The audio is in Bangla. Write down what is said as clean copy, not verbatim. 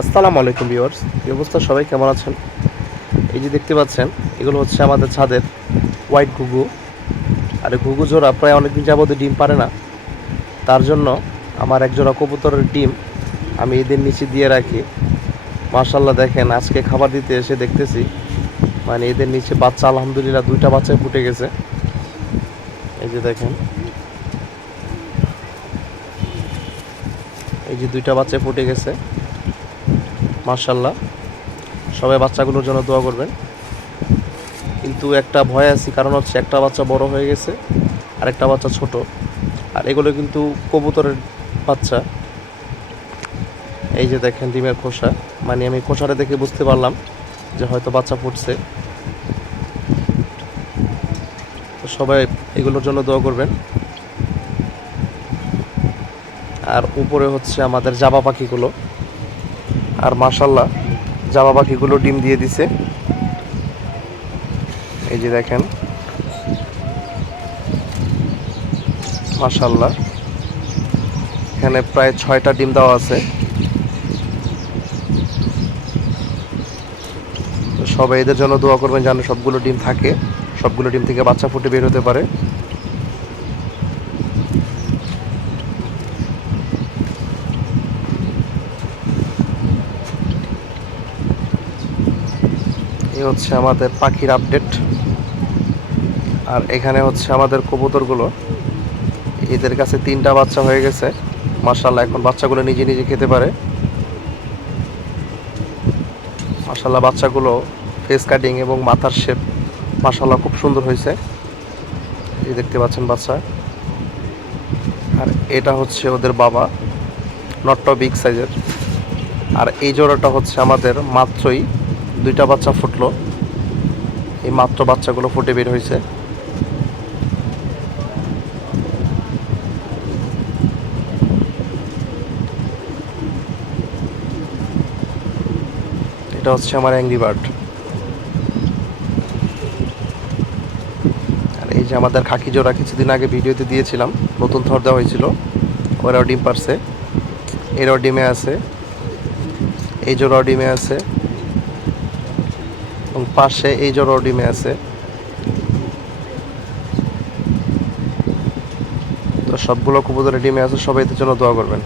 আসসালামু আলাইকুম ভিউয়ার্স, কি অবস্থা? সবাই কেমন আছেন? এই যে দেখতে পাচ্ছেন, এগুলো হচ্ছে আমাদের ছাদের হোয়াইট ঘুঘু। আর এই ঘুঘু জোড়া প্রায় অনেকদিন যাবত ডিম পারে না। তার জন্য আমার এক জোড়া কবুতরের ডিম আমি এদের নিচে দিয়ে রাখি। মাশাআল্লাহ, দেখেন আজকে খাবার দিতে এসে দেখতেছি মানে এদের নিচে বাচ্চা আলহামদুলিল্লাহ 2টা বাচ্চাই ফুটে গেছে। এই যে দেখেন, এই যে 2টা বাচ্চা ফুটে গেছে। মাশাআল্লাহ, সবাই বাচ্চাগুলোর জন্য দোয়া করবেন। কিন্তু একটা ভয় আছি, কারণ হচ্ছে একটা বাচ্চা বড় হয়ে গেছে আর একটা বাচ্চা ছোট। আর এগুলো কিন্তু কবুতরের বাচ্চা। এই যে দেখেন ডিমের খোসা, মানে আমি খোসাটা দেখে বুঝতে পারলাম যে হয়তো বাচ্চা ফুটছে। তো সবাই এগুলোর জন্য দোয়া করবেন। আর উপরে হচ্ছে আমাদের জাবা পাখিগুলো। আর মাশাল্লাহ, জাবা পাখিগুলো ডিম দিয়ে দিছে। এই যে দেখেন, মাশাল্লাহ, এখানে প্রায় 6টা ডিম দেওয়া আছে। তো সবাই এদের জন্য দোয়া করবেন যেন সবগুলো ডিম থাকে, সবগুলো ডিম থেকে বাচ্চা ফুটে বের হতে পারে। এই হচ্ছে আমাদের পাখির আপডেট। আর এখানে হচ্ছে আমাদের কবুতরগুলো, এদের কাছে 3টা বাচ্চা হয়ে গেছে। মাশাআল্লাহ, এখন বাচ্চাগুলো নিজে নিজে খেতে পারে। মাশাআল্লাহ, বাচ্চাগুলো ফেস কাটিং এবং মাথার শেপ মাশাআল্লাহ খুব সুন্দর হয়েছে। এই দেখতে পাচ্ছেন বাচ্চা। আর এটা হচ্ছে ওদের বাবা, নটটা বিগ সাইজের। আর এই জোড়াটা হচ্ছে আমাদের মাত্রই 2টা বাচ্চা ফুটলো। এই মাত্র বাচ্চাগুলো ফুটে বের হয়েছে। এটা হচ্ছে আমার অ্যাংরি বার্ড। আর এই যে আমাদের খাকি জোড়া, কিছুদিন আগে ভিডিওতে দিয়েছিলাম, নতুন থর দেওয়া হয়েছিল, ওরাও ডিম পারছে। এরাও ডিমে আছে, এই জোড়াও ডিমে আছে, এবং পাশে এই জোড়াও ডিমে আছে। তো সবগুলো কবুতরের ডিমে আছে, সবাই এদের জন্য দোয়া করবেন।